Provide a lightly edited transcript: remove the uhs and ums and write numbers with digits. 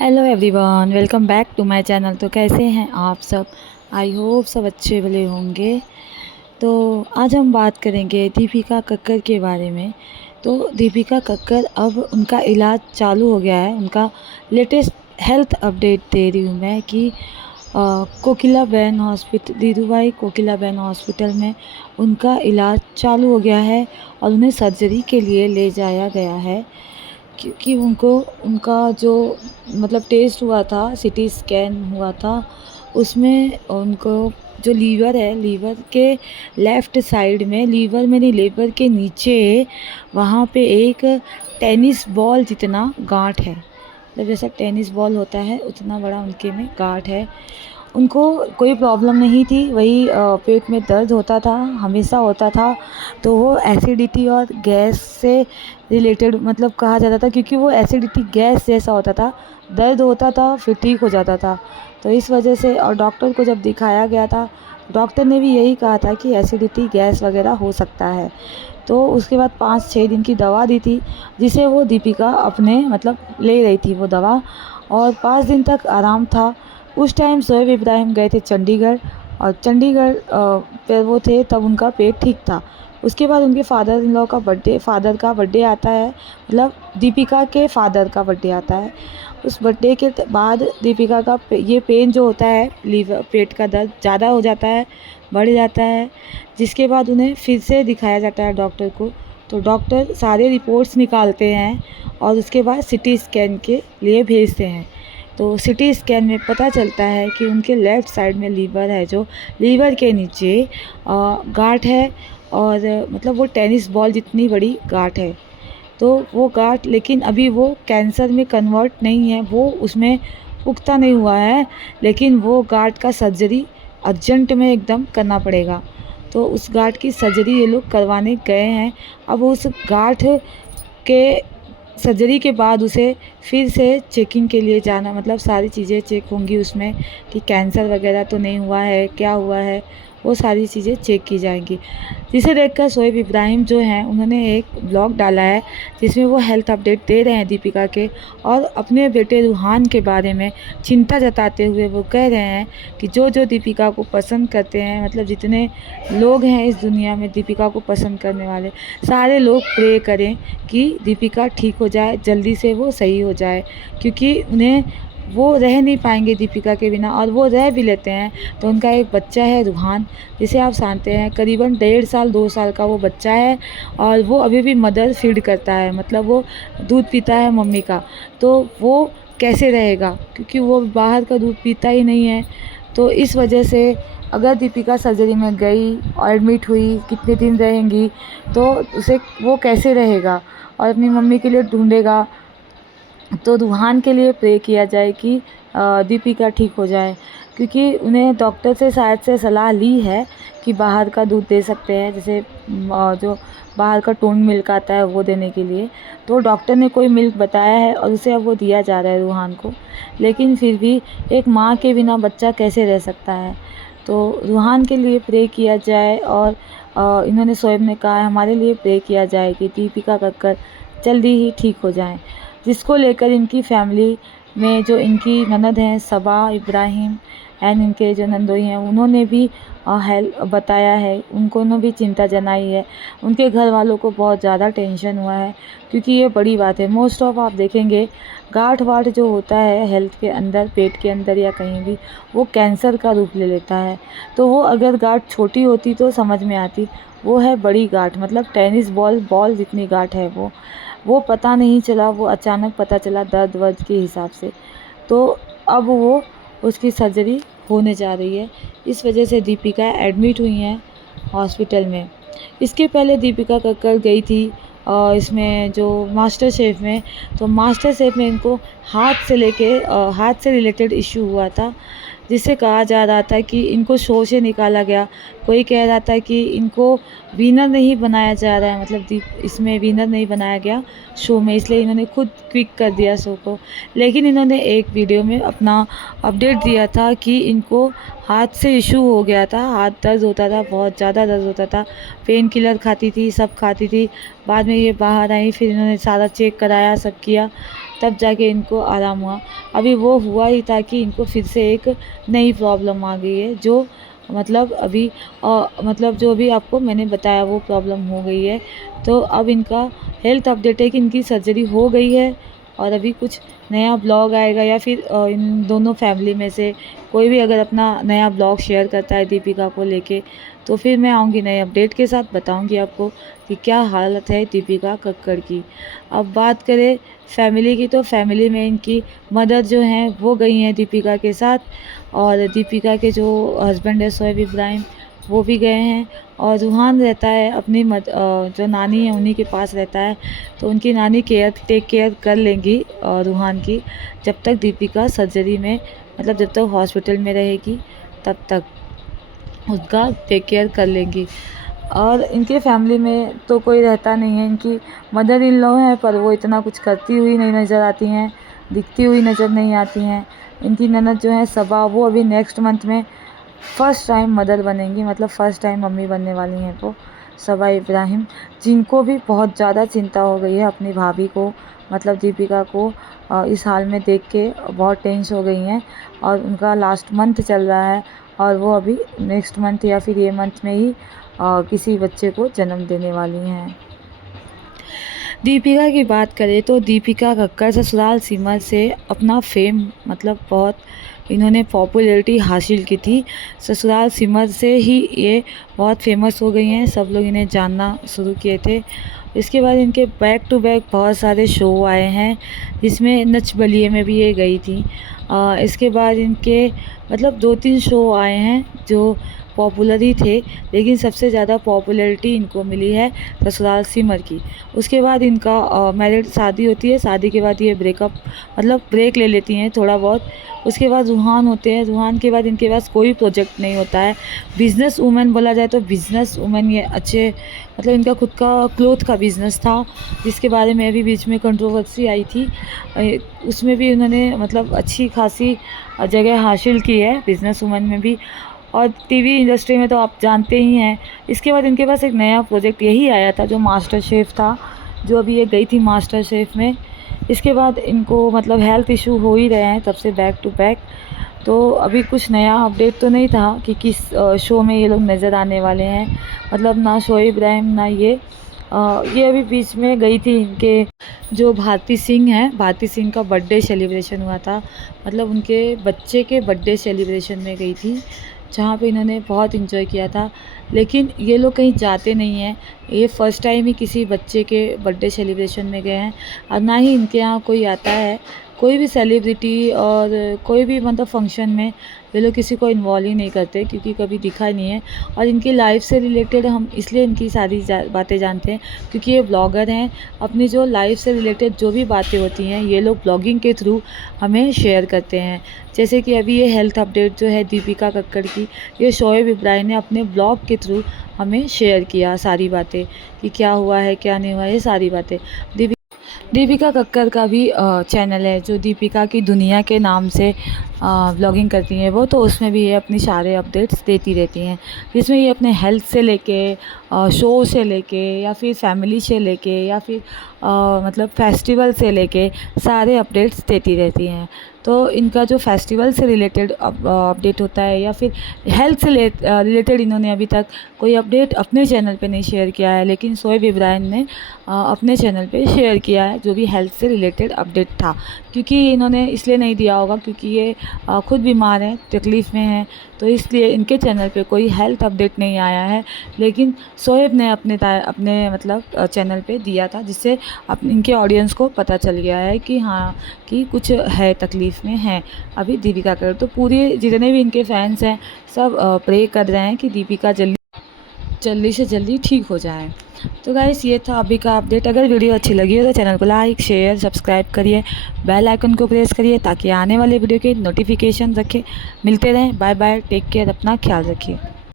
Hello everyone, welcome back to my channel. तो कैसे हैं आप सब? आई होप सब अच्छे भले होंगे। तो आज हम बात करेंगे दीपिका कक्कर के बारे में। तो दीपिका कक्कर अब उनका इलाज चालू हो गया है। उनका लेटेस्ट हेल्थ अपडेट दे रही हूँ मैं कि कोकिलाबेन हॉस्पिटल, धीरूभाई कोकिलाबेन हॉस्पिटल में उनका इलाज चालू हो गया है और उन्हें सर्जरी के लिए ले जाया गया है। क्योंकि उनको उनका जो मतलब टेस्ट हुआ था, सीटी स्कैन हुआ था, उसमें उनको जो लीवर है, लीवर के लेफ़्ट साइड में, लीवर में नहीं, लीवर के नीचे वहाँ पे एक टेनिस बॉल जितना गाँठ है। मतलब जैसा टेनिस बॉल होता है उतना बड़ा उनके में गाँठ है। उनको कोई प्रॉब्लम नहीं थी, वही पेट में दर्द होता था, हमेशा होता था। तो वो एसिडिटी और गैस से रिलेटेड मतलब कहा जाता था, क्योंकि वो एसिडिटी गैस जैसा होता था, दर्द होता था फिर ठीक हो जाता था। तो इस वजह से, और डॉक्टर को जब दिखाया गया था, डॉक्टर ने भी यही कहा था कि एसिडिटी गैस वगैरह हो सकता है। तो उसके बाद 5-6 दिन की दवा दी थी, जिसे वो दीपिका अपने मतलब ले रही थी वो दवा, और 5 दिन तक आराम था। उस टाइम शोएब इब्राहिम गए थे चंडीगढ़, और चंडीगढ़ पे वो थे तब उनका पेट ठीक था। उसके बाद उनके फादर इन लॉ का फादर का बर्थडे आता है, मतलब दीपिका के फादर का बर्थडे आता है। उस बर्थडे के बाद दीपिका का ये पेन जो होता है, लीवर पेट का दर्द ज़्यादा हो जाता है, बढ़ जाता है, जिसके बाद उन्हें फिर से दिखाया जाता है डॉक्टर को। तो डॉक्टर सारे रिपोर्ट्स निकालते हैं और उसके बाद सिटी स्कैन के लिए भेजते हैं। तो सिटी स्कैन में पता चलता है कि उनके लेफ़्ट साइड में लीवर है, जो लीवर के नीचे गाँठ है, और मतलब वो टेनिस बॉल जितनी बड़ी गाँठ है। तो वो गाँठ, लेकिन अभी वो कैंसर में कन्वर्ट नहीं है, वो उसमें पुख्ता नहीं हुआ है, लेकिन वो गाँठ का सर्जरी अर्जेंट में एकदम करना पड़ेगा। तो उस गाँठ की सर्जरी ये लोग करवाने गए हैं। अब उस गाँठ के सर्जरी के बाद उसे फिर से चेकिंग के लिए जाना, मतलब सारी चीज़ें चेक होंगी उसमें कि कैंसर वगैरह तो नहीं हुआ है, क्या हुआ है, वो सारी चीज़ें चेक की जाएंगी। जिसे देखकर शोएब इब्राहिम जो हैं, उन्होंने एक ब्लॉग डाला है जिसमें वो हेल्थ अपडेट दे रहे हैं दीपिका के, और अपने बेटे रूहान के बारे में चिंता जताते हुए वो कह रहे हैं कि जो जो दीपिका को पसंद करते हैं, मतलब जितने लोग हैं इस दुनिया में दीपिका को पसंद करने वाले, सारे लोग प्रे करें कि दीपिका ठीक हो जाए, जल्दी से वो सही हो जाए, क्योंकि उन्हें वो रह नहीं पाएंगे दीपिका के बिना, और वो रह भी लेते हैं तो उनका एक बच्चा है रूहान, जिसे आप जानते हैं करीबन 1.5 साल 2 साल का वो बच्चा है, और वो अभी भी मदर फीड करता है, मतलब वो दूध पीता है मम्मी का। तो वो कैसे रहेगा, क्योंकि वो बाहर का दूध पीता ही नहीं है। तो इस वजह से अगर दीपिका सर्जरी में गई और एडमिट हुई, कितने दिन रहेंगी, तो उसे वो कैसे रहेगा और अपनी मम्मी के लिए ढूंढेगा। तो रूहान के लिए प्रे किया जाए कि दीपिका ठीक हो जाए, क्योंकि उन्हें डॉक्टर से शायद से सलाह ली है कि बाहर का दूध दे सकते हैं, जैसे जो बाहर का टोन मिल्क आता है वो देने के लिए। तो डॉक्टर ने कोई मिल्क बताया है और उसे अब वो दिया जा रहा है रूहान को। लेकिन फिर भी एक माँ के बिना बच्चा कैसे रह सकता है। तो रूहान के लिए प्रे किया जाए, और इन्होंने शोएब ने कहा है हमारे लिए प्रे किया जाए कि दीपिका कक्कर जल्दी ही ठीक हो जाएं, जिसको लेकर इनकी फैमिली में जो इनकी ननद हैं सबा इब्राहिम, एंड इनके जो नंदोई हैं, उन्होंने भी हेल्प बताया है, उनको ने भी चिंता जनाई है। उनके घर वालों को बहुत ज़्यादा टेंशन हुआ है, क्योंकि ये बड़ी बात है। मोस्ट ऑफ आप देखेंगे गांठ वाठ जो होता है हेल्थ के अंदर, पेट के अंदर या कहीं भी, वो कैंसर का रूप ले लेता है। तो वो अगर गांठ छोटी होती तो समझ में आती, वो है बड़ी गांठ, मतलब टेनिस बॉल जितनी गांठ है वो पता नहीं चला, वो अचानक पता चला दर्द वर्द के हिसाब से। तो अब वो उसकी सर्जरी होने जा रही है, इस वजह से दीपिका एडमिट हुई हैं हॉस्पिटल में। इसके पहले दीपिका कक्कर गई थी इसमें जो मास्टर शेफ़ में। तो मास्टर शेफ़ में इनको हाथ से रिलेटेड इशू हुआ था, जिससे कहा जा रहा था कि इनको शो से निकाला गया। कोई कह रहा था कि इनको विनर नहीं बनाया जा रहा है, मतलब इसमें विनर नहीं बनाया गया शो में, इसलिए इन्होंने खुद क्विक कर दिया शो को। लेकिन इन्होंने एक वीडियो में अपना अपडेट दिया था कि इनको हाथ से इशू हो गया था, हाथ दर्द होता था, बहुत ज़्यादा दर्द होता था, पेन किलर खाती थी, सब खाती थी। बाद में ये बाहर आई, फिर इन्होंने सारा चेक कराया, सब किया, तब जाके इनको आराम हुआ। अभी वो हुआ ही था कि इनको फिर से एक नई प्रॉब्लम आ गई है, जो मतलब अभी मतलब जो भी आपको मैंने बताया वो प्रॉब्लम हो गई है। तो अब इनका हेल्थ अपडेट है कि इनकी सर्जरी हो गई है, और अभी कुछ नया ब्लॉग आएगा, या फिर इन दोनों फैमिली में से कोई भी अगर अपना नया ब्लॉग शेयर करता है दीपिका को लेके, तो फिर मैं आऊँगी नए अपडेट के साथ, बताऊँगी आपको कि क्या हालत है दीपिका कक्कड़ की। अब बात करें फैमिली की, तो फैमिली में इनकी मदर जो हैं वो गई हैं दीपिका के साथ, और दीपिका के जो हस्बैंड है शोएब इब्राहिम वो भी गए हैं, और रूहान रहता है अपनी जो नानी है उन्हीं के पास रहता है। तो उनकी नानी टेक केयर कर लेंगी रूहान की, जब तक दीपिका सर्जरी में, मतलब जब तक हॉस्पिटल में रहेगी तब तक उसका टेक केयर कर लेंगी। और इनके फैमिली में तो कोई रहता नहीं है, इनकी मदर इन लॉ हैं, पर वो इतना कुछ करती हुई नहीं नज़र आती हैं, दिखती हुई नज़र नहीं आती हैं। इनकी ननद जो है सबा, वो अभी नेक्स्ट मंथ में फ़र्स्ट टाइम मदर बनेंगी, मतलब फ़र्स्ट टाइम मम्मी बनने वाली हैं वो सबा इब्राहिम, जिनको भी बहुत ज़्यादा चिंता हो गई है अपनी भाभी को, मतलब दीपिका को इस हाल में देख के बहुत टेंस हो गई हैं। और उनका लास्ट मंथ चल रहा है, और वो अभी नेक्स्ट मंथ या फिर ये मंथ में ही किसी बच्चे को जन्म देने वाली हैं। दीपिका की बात करें तो दीपिका कक्कड़ ससुराल सिमर से अपना फेम, मतलब बहुत इन्होंने पॉपुलैरिटी हासिल की थी। ससुराल सिमर से ही ये बहुत फेमस हो गई हैं, सब लोग इन्हें जानना शुरू किए थे। इसके बाद इनके बैक टू बैक बहुत सारे शो आए हैं, जिसमें नच बलिए में भी ये गई थी। इसके बाद इनके मतलब 2-3 शो आए हैं जो पॉपुलर ही थे, लेकिन सबसे ज़्यादा पॉपुलैरिटी इनको मिली है ससुराल सिमर की। उसके बाद इनका मैरिड शादी होती है, शादी के बाद ये ब्रेकअप, मतलब ब्रेक ले लेती हैं थोड़ा बहुत। उसके बाद रूहान होते हैं, रूहान के बाद इनके पास कोई प्रोजेक्ट नहीं होता है। बिज़नेस वूमेन बोला जाए तो बिज़नेस वूमेन ये अच्छे, मतलब इनका खुद का क्लोथ का बिज़नेस था, जिसके बारे में अभी बीच में कंट्रोवर्सी आई थी। उसमें भी उन्होंने मतलब अच्छी खासी जगह हासिल की है बिज़नेस वूमेन में भी, और टीवी इंडस्ट्री में तो आप जानते ही हैं। इसके बाद इनके पास एक नया प्रोजेक्ट यही आया था जो मास्टर शेफ़ था, जो अभी ये गई थी मास्टर शेफ़ में। इसके बाद इनको मतलब हेल्थ इशू हो ही रहे हैं तब से बैक टू बैक। तो अभी कुछ नया अपडेट तो नहीं था कि किस शो में ये लोग नज़र आने वाले हैं, मतलब ना शोएब इब्राहिम ना ये अभी बीच में गई थी इनके जो भारती सिंह हैं, भारती सिंह का बर्थडे सेलिब्रेशन हुआ था, मतलब उनके बच्चे के बर्थडे सेलिब्रेशन में गई थी, जहाँ पे इन्होंने बहुत इन्जॉय किया था। लेकिन ये लोग कहीं जाते नहीं हैं, ये फ़र्स्ट टाइम ही किसी बच्चे के बर्थडे सेलिब्रेशन में गए हैं, और ना ही इनके यहाँ कोई आता है, कोई भी सेलिब्रिटी और कोई भी मतलब फंक्शन में ये लोग किसी को इन्वॉल्व ही नहीं करते, क्योंकि कभी दिखा ही नहीं है। और इनकी लाइफ से रिलेटेड हम इसलिए इनकी सारी बातें जानते हैं क्योंकि ये ब्लॉगर हैं। अपनी जो लाइफ से रिलेटेड जो भी बातें होती हैं ये लोग ब्लॉगिंग के थ्रू हमें शेयर करते हैं। जैसे कि अभी ये हेल्थ अपडेट जो है दीपिका कक्कड़ की, ये शोएब इब्राहिम ने अपने ब्लॉग के थ्रू हमें शेयर किया सारी बातें, कि क्या हुआ है क्या नहीं हुआ, ये सारी बातें। दीपिका कक्कड़ का भी चैनल है जो दीपिका की दुनिया के नाम से व्लॉगिंग करती हैं वो, तो उसमें भी ये अपनी सारे अपडेट्स देती रहती हैं, जिसमें ये अपने हेल्थ से लेके शो से लेके या फिर फैमिली से लेके या फिर मतलब फेस्टिवल से लेके सारे अपडेट्स देती रहती हैं। तो इनका जो फेस्टिवल से रिलेटेड अपडेट होता है या फिर हेल्थ से रिलेटेड इन्होंने अभी तक कोई अपडेट अपने चैनल पे नहीं शेयर किया है, लेकिन शोएब इब्राहिम ने अपने चैनल पे शेयर किया है जो भी हेल्थ से रिलेटेड अपडेट था। क्योंकि इन्होंने इसलिए नहीं दिया होगा क्योंकि ये खुद बीमार हैं, तकलीफ़ में हैं, तो इसलिए इनके चैनल पे कोई हेल्थ अपडेट नहीं आया है। लेकिन शोएब ने अपने मतलब चैनल पे दिया था, जिससे इनके ऑडियंस को पता चल गया है कि हाँ कि कुछ है, तकलीफ़ में हैं अभी दीपिका कक्कड़। तो पूरे जितने भी इनके फैंस हैं सब प्रे कर रहे हैं कि दीपिका जल्दी से जल्दी ठीक हो जाए। तो गाइस ये था अभी का अपडेट। अगर वीडियो अच्छी लगी हो तो चैनल को लाइक शेयर सब्सक्राइब करिए, बेल आइकन को प्रेस करिए ताकि आने वाले वीडियो के नोटिफिकेशन रखें। मिलते रहें, बाय बाय, टेक केयर, अपना ख्याल रखिए।